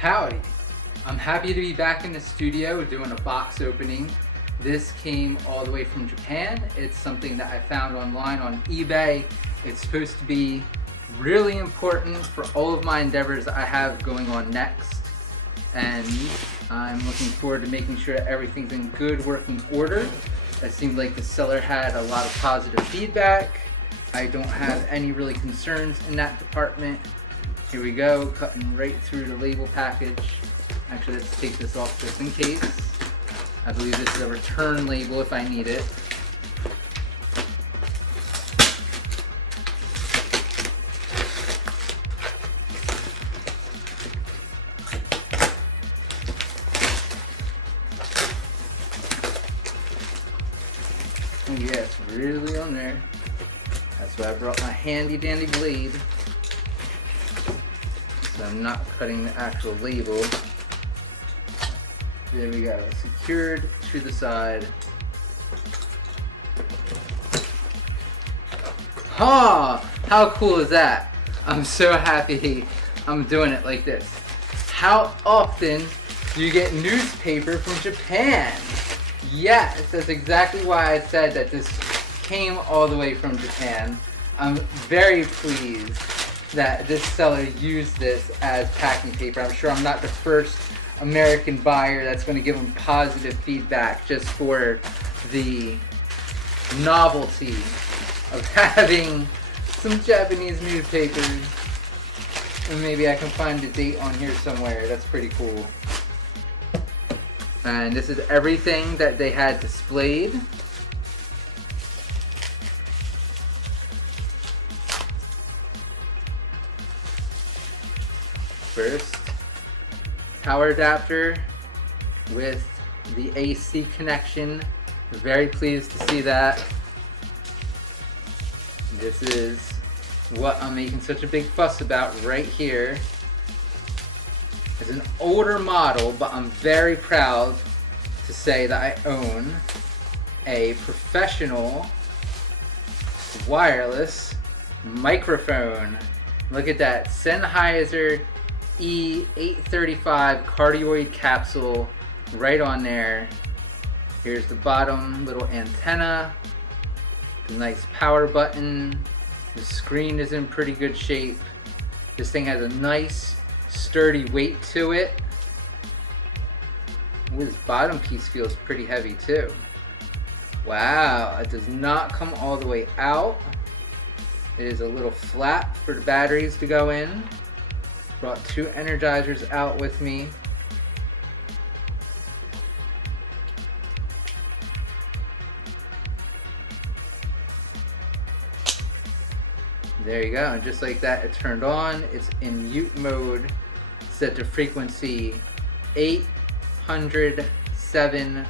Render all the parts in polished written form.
Howdy! I'm happy to be back in the studio doing a box opening. This came all the way from Japan. It's something that I found online on eBay. It's supposed to be really important for all of my endeavors that I have going on next. And I'm looking forward to making sure everything's in good working order. It seemed like the seller had a lot of positive feedback. I don't have any really concerns in that department. Here we go, cutting right through the label package. Actually, let's take this off just in case. I believe this is a return label if I need it. Oh yeah, it's really on there. That's why I brought my handy dandy blade. So I'm not cutting the actual label. There we go, secured to the side. Ha! How cool is that? I'm so happy I'm doing it like this. How often do you get newspaper from Japan? Yes, that's exactly why I said that this came all the way from Japan. I'm very pleased that this seller used this as packing paper. I'm sure I'm not the first American buyer that's going to give them positive feedback just for the novelty of having some Japanese newspapers. And maybe I can find the date on here somewhere. That's pretty cool. And this is everything that they had displayed. First, power adapter with the AC connection. Very pleased to see that. This is what I'm making such a big fuss about right here. It's an older model, but I'm very proud to say that I own a professional wireless microphone. Look at that, Sennheiser E835 cardioid capsule right on there. Here's the bottom little antenna, the nice power button. The screen is in pretty good shape. This thing has a nice sturdy weight to it. Ooh, this bottom piece feels pretty heavy too. Wow, it does not come all the way out. It is a little flap for the batteries to go in. Brought two energizers out with me. There you go, and just like that, it turned on. It's in mute mode, set to frequency 807.750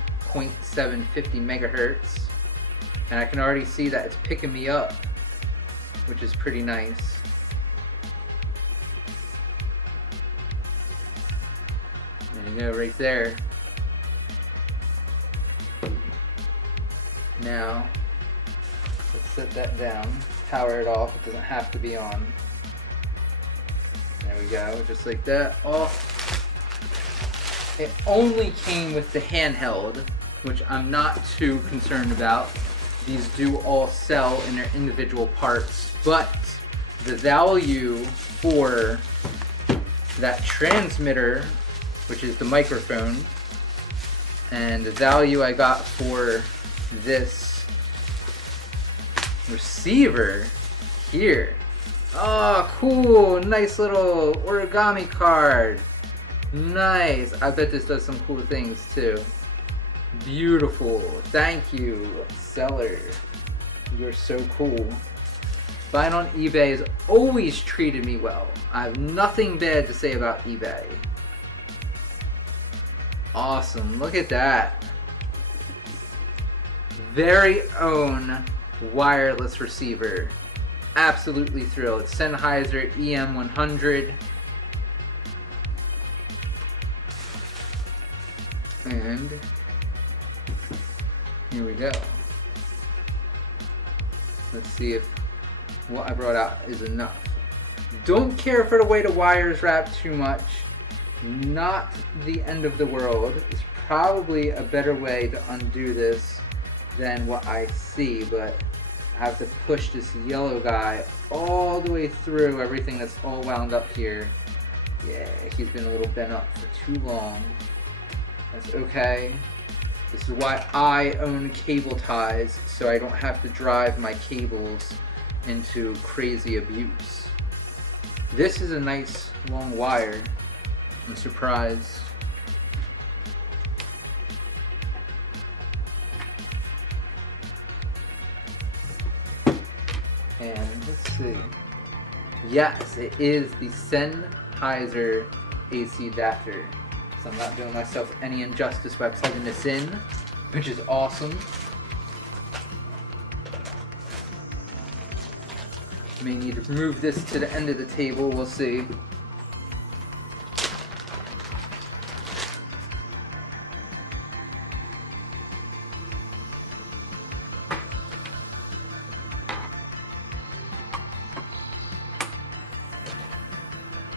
megahertz. And I can already see that it's picking me up, which is pretty nice. There you go, right there. Now, let's set that down. Power it off, it doesn't have to be on. There we go, just like that, off. It only came with the handheld, which I'm not too concerned about. These do all sell in their individual parts, but the value for that transmitter, which is the microphone, and the value I got for this receiver here. Oh, cool, nice little origami card. Nice, I bet this does some cool things too. Beautiful, thank you, seller. You're so cool. Buying on eBay has always treated me well. I have nothing bad to say about eBay. Awesome, look at that. Very own wireless receiver. Absolutely thrilled. Sennheiser EM100. And here we go. Let's see if what I brought out is enough. Don't care for the way the wires wrap too much. Not the end of the world. It's probably a better way to undo this than what I see, but I have to push this yellow guy all the way through everything that's all wound up here. Yeah, he's been a little bent up for too long. That's okay. This is why I own cable ties, so I don't have to drive my cables into crazy abuse. This is a nice long wire. I'm surprised. And let's see. Yes, it is the Sennheiser AC adapter. So I'm not doing myself any injustice by plugging this in, which is awesome. May need to move this to the end of the table, we'll see.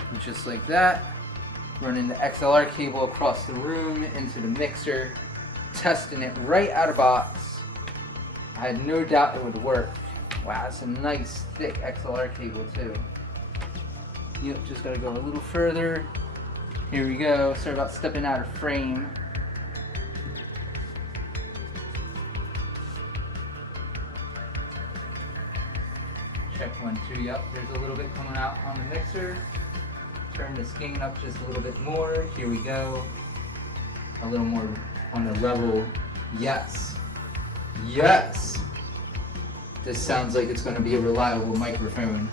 And just like that. Running the XLR cable across the room into the mixer, testing it right out of box. I had no doubt it would work. Wow, it's a nice thick XLR cable too. Yep, just gotta go a little further. Here we go. Sorry about stepping out of frame. Check 1, 2, yep, there's a little bit coming out on the mixer. Turn this gain up just a little bit more. Here we go. A little more on the level. Yes. Yes. This sounds like it's going to be a reliable microphone.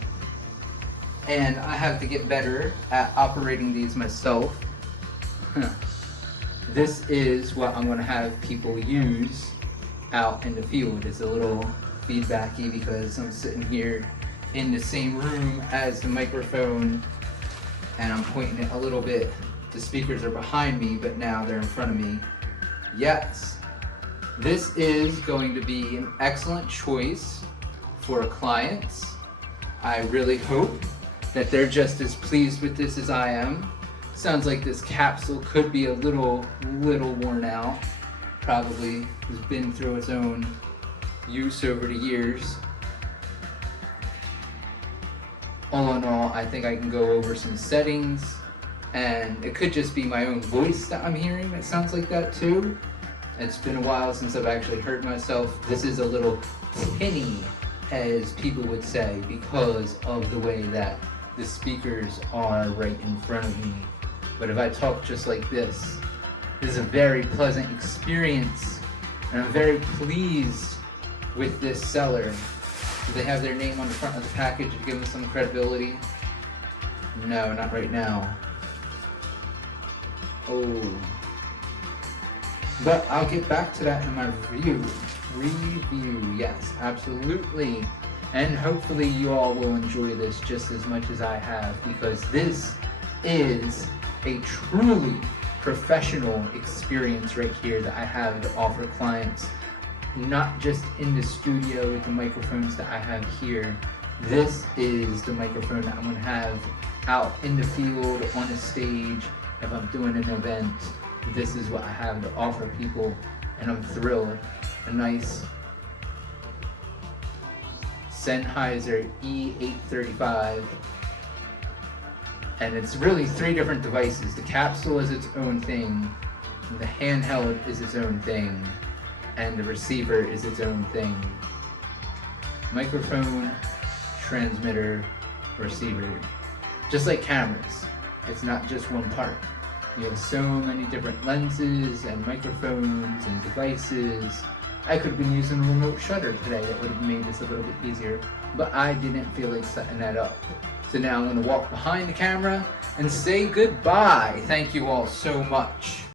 And I have to get better at operating these myself. This is what I'm going to have people use out in the field. It's a little feedbacky because I'm sitting here in the same room as the microphone. And I'm pointing it a little bit. The speakers are behind me, but now they're in front of me. Yes, this is going to be an excellent choice for clients. I really hope that they're just as pleased with this as I am. Sounds like this capsule could be a little worn out. Probably has been through its own use over the years. All in all, I think I can go over some settings, and it could just be my own voice that I'm hearing that sounds like that too. It's been a while since I've actually heard myself. This is a little tinny, as people would say, because of the way that the speakers are right in front of me. But if I talk just like this is a very pleasant experience, and I'm very pleased with this seller. Do they have their name on the front of the package to give them some credibility? No, not right now. Oh. But I'll get back to that in my review. Yes, absolutely. And hopefully you all will enjoy this just as much as I have, because this is a truly professional experience right here that I have to offer clients. Not just in the studio with the microphones that I have here. This is the microphone that I'm going to have out in the field, on a stage, if I'm doing an event. This is what I have to offer people, and I'm thrilled. A nice Sennheiser E835, and it's really 3 different devices. The capsule is its own thing, the handheld is its own thing, and the receiver is its own thing. Microphone, transmitter, receiver. Just like cameras, it's not just one part. You have so many different lenses and microphones and devices. I could have been using a remote shutter today that would have made this a little bit easier, but I didn't feel like setting that up. So now I'm going to walk behind the camera and say goodbye. Thank you all so much.